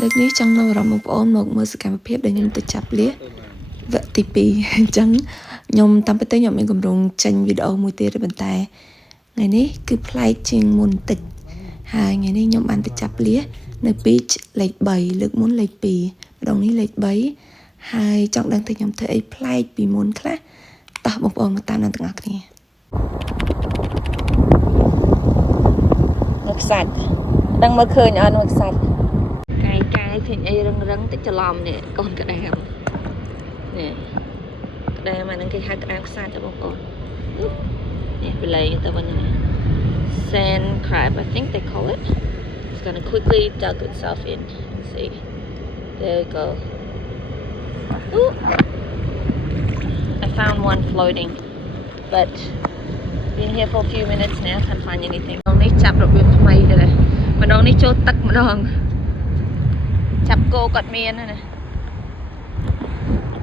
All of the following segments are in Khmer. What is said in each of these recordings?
លើកនេះចង់នៅអារម្មណ៍បងប្អូនមកមើលសកម្មភាពដែលខ្ញុំទៅចាប់លៀសវគ្គទី2អញ្ចឹងខ្ញុំតាមពិតទៅខ្ញុំមានកម្រងចេញវីដេអូមួយទៀតប៉ុន្តែថ្ងៃនេះគឺប្លែកជាងមុនតិចហើយថ្ងៃនេះខ្ញុំបានទៅចាប់លៀសនៅ beach លេខ3លើកមុនលេខ2ម្ដងនេះលេខ3ហើយចង់ដឹងថាខ្ញុំធ្វើអីប្លែកពីមុនខ្លះតោះបងប្អូនមកតាមទាំងអស់គ្នាមកខ្សាច់ដឹងមើលឃើញអត់មកខ្សាច់កាយឃើញអីរឹងតិចច្រឡំនេះកូនក្តាមនេះក្តាមអាហ្នឹងគេហៅក្តាមខ្សាច់ទេបងប្អូននេះបល័យទៅវិញនេះ sand crab I think they call it it's gonna quickly dug itself in and see there we go ooh I found one floating but been here for a few minutes now can't find anything ម្ដងនេះចាប់របៀបថ្មីទៅដែរម្ដងនេះចូលទឹកម្ដងចាប់គោគាត់មានណា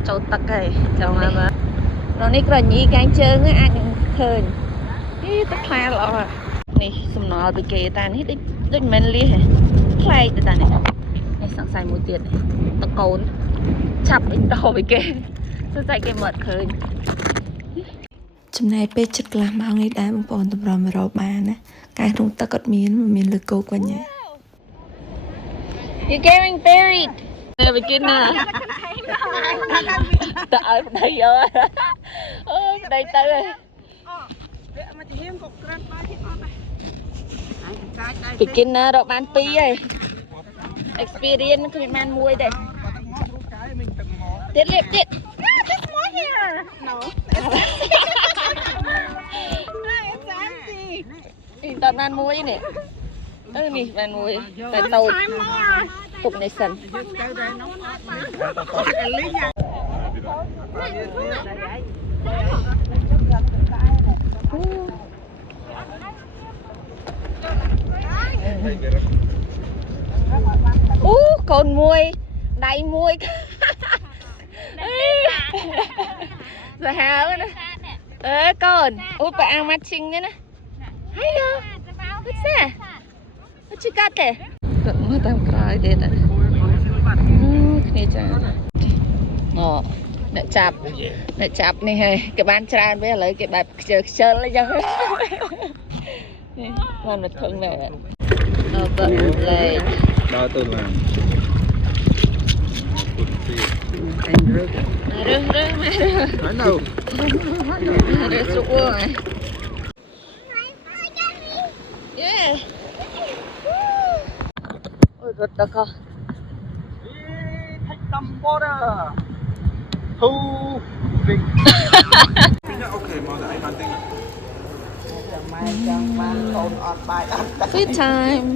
ចូលទឹកហើយចូលមកម្ដងនេះក្រញីកែងជើងអាចនឹងឃើញនេះទឹកខ្លាល្អនេះសំណល់ពីគេតានេះដូចមិនមែនលៀសទេប្លែកទៅតានេះសង្ស័យមួយទៀតតកូនឆាប់វិញដោពីគេសង្ស័យគេមើលឃើញចំណែកពេលចិត្តកន្លះម៉ោងនេះដែរបងប្អូនតម្រុំមករកបានណាកាយក្នុងទឹកគាត់មានលើគោកវិញហ៎ You're getting buried វាគេណាតើឲ្យប្តីអើយអូប្តីទៅហ៎មកទៅហៀងក៏ក្រាន់បាយទៀតអត់ដែរ beginner រកបាន2ហើយ experience គ្មានបាន1ទេទៀតលៀបទៀត There's more here no it's empty នេះតើបាន1នេះនេះបាន1តែតូចទុកនេះសិនអូកូនមួយដៃមួយសាហាវណាកូនអូប៉ាអាម៉ាត់ឈីងនេះណា Hiya what's that what you got there គាត់មើលតាមក្រោយទៀតគ្នាចាអ្នកចាប់នេះហើយគេបានច្រើនវាឥឡូវគេបែបខ្ជិលអញ្ចឹងនេះបានមកធឹងដែរអើបើលេងដល់ទៅឡើងរើសមក I know រើសសុកអើយ Yeah អូរត់ដល់កោ Take some water too big okay mother I don't think Feed time